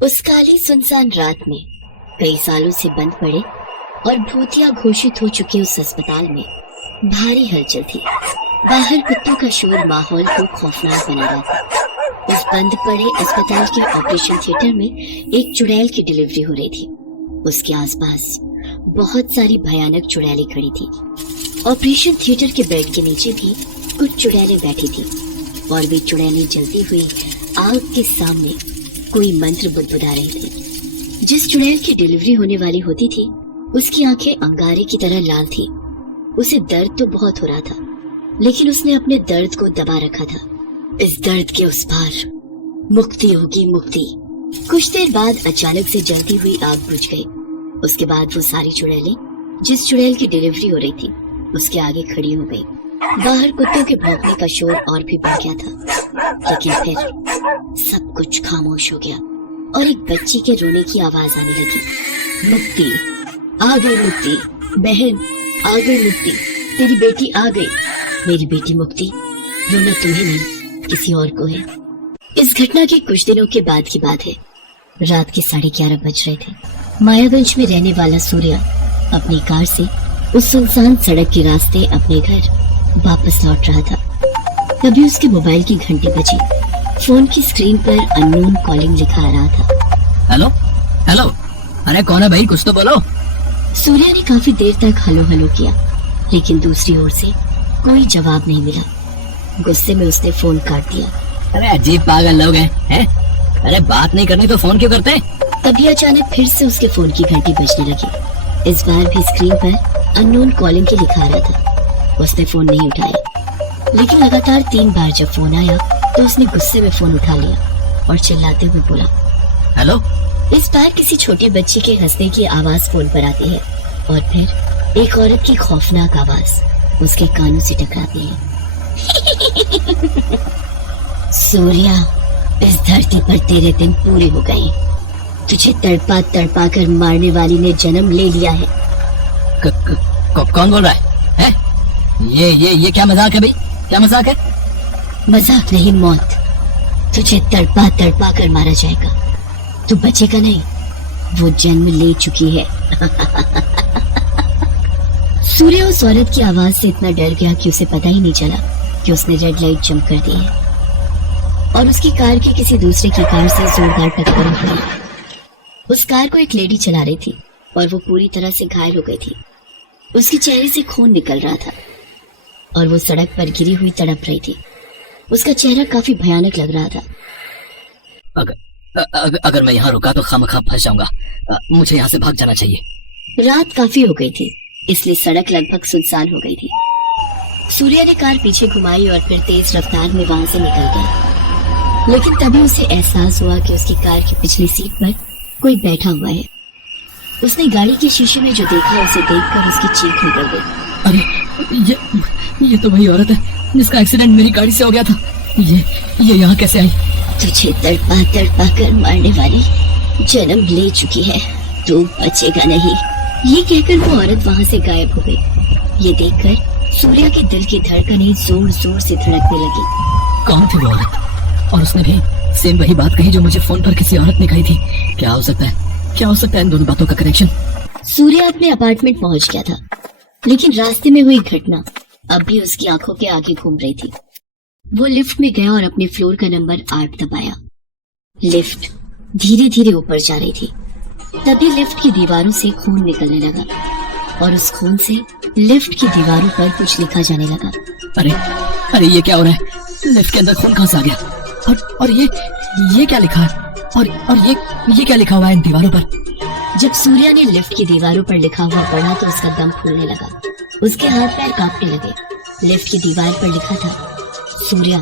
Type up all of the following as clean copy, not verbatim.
उस काली सुनसान रात में कई सालों से बंद पड़े और भूतिया घोषित हो चुके उस अस्पताल में भारी हलचल थी। बाहर कुत्तों का शोर माहौल को खौफनाक बना रहा था। उस बंद पड़े अस्पताल के ऑपरेशन थिएटर में एक चुड़ैल की डिलीवरी हो रही थी। उसके आसपास बहुत सारी भयानक चुड़ैलें खड़ी थी। ऑपरेशन थिएटर के बेड के नीचे भी कुछ चुड़ैलें बैठी थी और वे चुड़ैलें जलती हुई आग के सामने कोई मंत्र बुदबुदा रही थी। जिस चुड़ैल की डिलीवरी होने वाली होती थी उसकी आंखें अंगारे की तरह लाल थी। उसे दर्द तो बहुत हो रहा था, लेकिन उसने अपने दर्द को दबा रखा था। इस दर्द के उस पार मुक्ति होगी, मुक्ति। कुछ देर बाद अचानक से जलती हुई आग बुझ गई। उसके बाद वो सारी चुड़ैलें जिस चुड़ैल की डिलीवरी हो रही थी उसके आगे खड़ी हो गई। बाहर कुत्तों के भौंकने का शोर और भी बढ़ गया था, लेकिन फिर सब कुछ खामोश हो गया और एक बच्ची के रोने की आवाज आने लगी। मुक्ति आ गई, मुक्ति बहन आ गई, मुक्ति तेरी बेटी आ गई। मेरी बेटी मुक्ति, रोना तुम्हें नहीं किसी और को है। इस घटना के कुछ दिनों के बाद की बात है। रात के 11:30 बज रहे थे। मायागंज में रहने वाला सूर्या अपनी कार से उस सुनसान सड़क के रास्ते अपने घर वापस लौट रहा था। तभी उसके मोबाइल की घंटी बजी। फोन की स्क्रीन पर अननोन कॉलिंग लिखा आ रहा था। हेलो हेलो, अरे कौन है भाई, कुछ तो बोलो। सूर्या ने काफी देर तक हेलो हेलो किया, लेकिन दूसरी ओर से कोई जवाब नहीं मिला। गुस्से में उसने फोन काट दिया। अरे अजीब पागल लोग हैं? अरे बात नहीं करनी तो फोन क्यों करते? तभी अचानक फिर से उसके फोन की घंटी बजने लगी। इस बार भी स्क्रीन पर अननोन कॉलिंग की लिखा आ रहा था। उसने फोन नहीं उठाया, लेकिन लगातार 3 बार जब फोन आया तो उसने गुस्से में फोन उठा लिया और चिल्लाते हुए बोला, हेलो। इस बार किसी छोटे बच्चे के हंसने की आवाज फोन पर आती है और फिर एक औरत की खौफनाक आवाज उसके कानों से टकराती है। सूर्या, इस धरती पर तेरे दिन पूरे हो गए। तुझे तड़पा तड़पा कर मारने वाली ने जन्म ले लिया है। कौन बोल रहा है? ये क्या मजाक है भाई? क्या मजाक है? मजाक नहीं, मौत। तुझे तड़पा तड़पा कर मारा जाएगा। तू बचेगा नहीं, वो जन्म ले चुकी है। सूर्य उस औरत की आवाज से इतना डर गया कि उसे पता ही नहीं चला कि उसने रेड लाइट जंप कर दी है और उसकी कार की किसी दूसरे की कार से जोरदार टक्कर हुई। उस कार को एक लेडी चला रही थी और वो पूरी तरह से घायल हो गई थी। उसके चेहरे से खून निकल रहा था और वो सड़क पर गिरी हुई तड़प रही थी। उसका चेहरा काफी भयानक लग रहा था। अगर मैं यहाँ रुका तो खामखा फंस जाऊंगा। मुझे यहाँ से भाग जाना चाहिए। रात काफी हो गई थी, इसलिए सड़क लगभग सुनसान हो गई थी। सूर्या ने कार पीछे घुमाई और फिर तेज रफ्तार में वहां से निकल गया। लेकिन तभी उसे एहसास हुआ कि उसकी कार की पिछली सीट पर कोई बैठा हुआ है। उसने गाड़ी के शीशे में जो देखा उसे देखकर उसकी चीख निकल गई। अरे ये तो वही औरत है जिसका एक्सीडेंट मेरी गाड़ी से हो गया था। ये यहाँ कैसे आई? तुझे तड़पा तड़पा कर मारने वाली जन्म ले चुकी है। तू बचेगा नहीं। ये कहकर वो औरत वहाँ से गायब हो गई। ये देखकर सूर्या के दिल की धड़कनें जोर जोर से धड़कने लगी। कौन थी वो औरत? और उसने भी सेम वही बात कही जो मुझे फोन पर किसी औरत ने कही थी। क्या हो सकता है इन दोनों बातों का कनेक्शन? सूर्या अपने अपार्टमेंट पहुंच गया था, लेकिन रास्ते में हुई घटना अब भी उसकी आंखों के आगे घूम रही थी। वो लिफ्ट में गया और अपने फ्लोर का नंबर 8 दबाया। लिफ्ट धीरे धीरे ऊपर जा रही थी। तभी लिफ्ट की दीवारों से खून निकलने लगा और उस खून से लिफ्ट की दीवारों पर कुछ लिखा जाने लगा। अरे ये क्या हो रहा है? लिफ्ट के अंदर खून कहाँ से आ गया? और ये क्या लिखा है? और ये क्या लिखा हुआ है इन दीवारों पर? जब सूर्या ने लिफ्ट की दीवारों पर लिखा हुआ पढ़ा तो उसका दम फूलने लगा। उसके हाथ पैर कांपने लगे। लिफ्ट की दीवार पर लिखा था, सूर्या,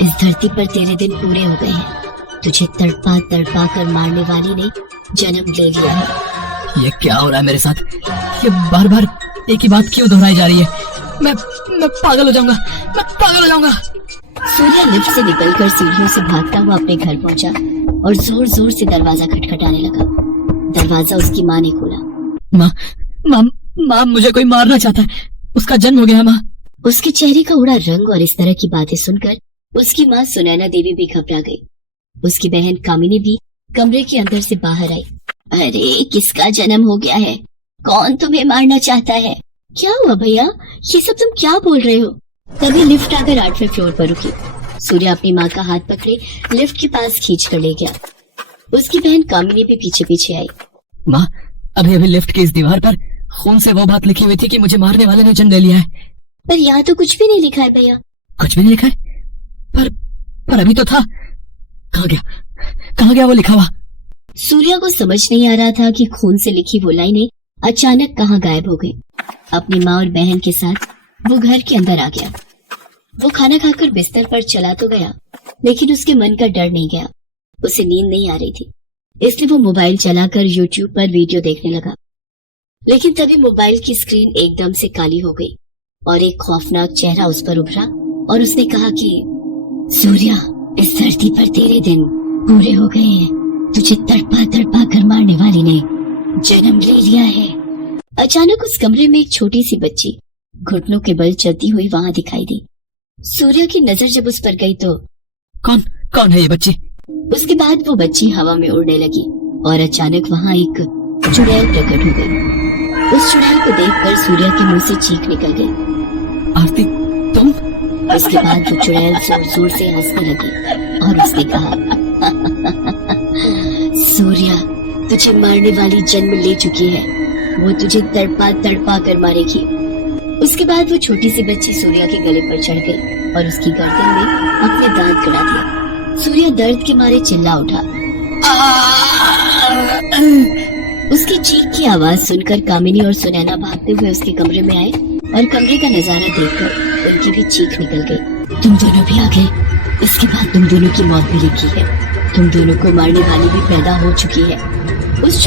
इस धरती पर तेरे दिन पूरे हो गए हैं। तुझे तड़पा तड़पा कर मारने वाली ने जन्म ले लिया है। ये क्या हो रहा है मेरे साथ? ये बार बार एक ही बात क्यों दोहराई जा रही है? मैं पागल हो जाऊंगा। सूर्या लिफ्ट से निकलकर सीढ़ियों से भागता हुआ अपने घर पहुंचा और जोर जोर से दरवाजा खटखटाने लगा। दरवाजा उसकी माँ ने खोला। माँ, मुझे कोई मारना चाहता है। उसका जन्म हो गया। माँ। उसके चेहरे का उड़ा रंग और इस तरह की बातें सुनकर उसकी माँ सुनैना देवी भी घबरा गई। उसकी बहन कामिनी भी कमरे के अंदर से बाहर आई। अरे किसका जन्म हो गया है? कौन तुम्हें मारना चाहता है? क्या हुआ भैया, ये सब तुम क्या बोल रहे हो? तभी लिफ्ट आकर 8वें फ्लोर पर रुकी। सूर्या अपनी माँ का हाथ पकड़े लिफ्ट के पास खींच कर ले गया। उसकी बहन कामिनी भी पीछे पीछे आई। माँ, अभी अभी लिफ्ट की इस दीवार पर खून से वो बात लिखी हुई थी कि मुझे मारने वाले ने जन्म ले लिया है। पर यहाँ तो कुछ भी नहीं लिखा है भैया। कुछ भी नहीं लिखा है? पर अभी तो था। कहाँ गया वो लिखा हुआ? सूर्या को समझ नहीं आ रहा था कि खून से लिखी वो लाइनें अचानक कहाँ गायब हो गई। अपनी माँ और बहन के साथ वो घर के अंदर आ गया। वो खाना खाकर बिस्तर पर चला तो गया, लेकिन उसके मन का डर नहीं गया। उसे नींद नहीं आ रही थी, इसलिए वो मोबाइल चलाकर यूट्यूब पर वीडियो देखने लगा। लेकिन तभी मोबाइल की स्क्रीन एकदम से काली हो गई और एक खौफनाक चेहरा उस पर उभरा और उसने कहा कि सूर्या, इस धरती पर तेरे दिन पूरे हो गए हैं। तुझे तड़पा तड़पा कर मारने वाली ने जन्म ले लिया है। अचानक उस कमरे में एक छोटी सी बच्ची घुटनों के बल चलती हुई वहां दिखाई दी। सूर्या की नजर जब उस पर गई तो कौन है ये बच्ची? उसके बाद वो बच्ची हवा में उड़ने लगी और अचानक वहां एक चुड़ैल प्रकट हो गई। उस चुड़ैल को देखकर सूर्या के मुंह से चीख निकल गई। आरती, तुम? उसके बाद वो चुड़ैल जोर जोर से हंसने लगी और उसने कहा, सूर्या, तुझे मारने वाली जन्म ले चुकी है। वो तुझे तड़पा तड़पा कर मारेगी। उसके बाद वो छोटी सी बच्ची सूर्या के गले पर चढ़ गई और उसकी गर्दन में अपने दांत गड़ा दिए। सूर्या दर्द के मारे चिल्ला उठा। उसकी चीख की आवाज सुनकर कामिनी और सुनैना भागते हुए उसके कमरे में आए और कमरे का नजारा देखकर उनकी भी चीख निकल गई। तुम दोनों भी आ गए। इसके बाद तुम दोनों की मौत भी लिखी है। तुम दोनों को मारने वाली भी पैदा हो चुकी है। उस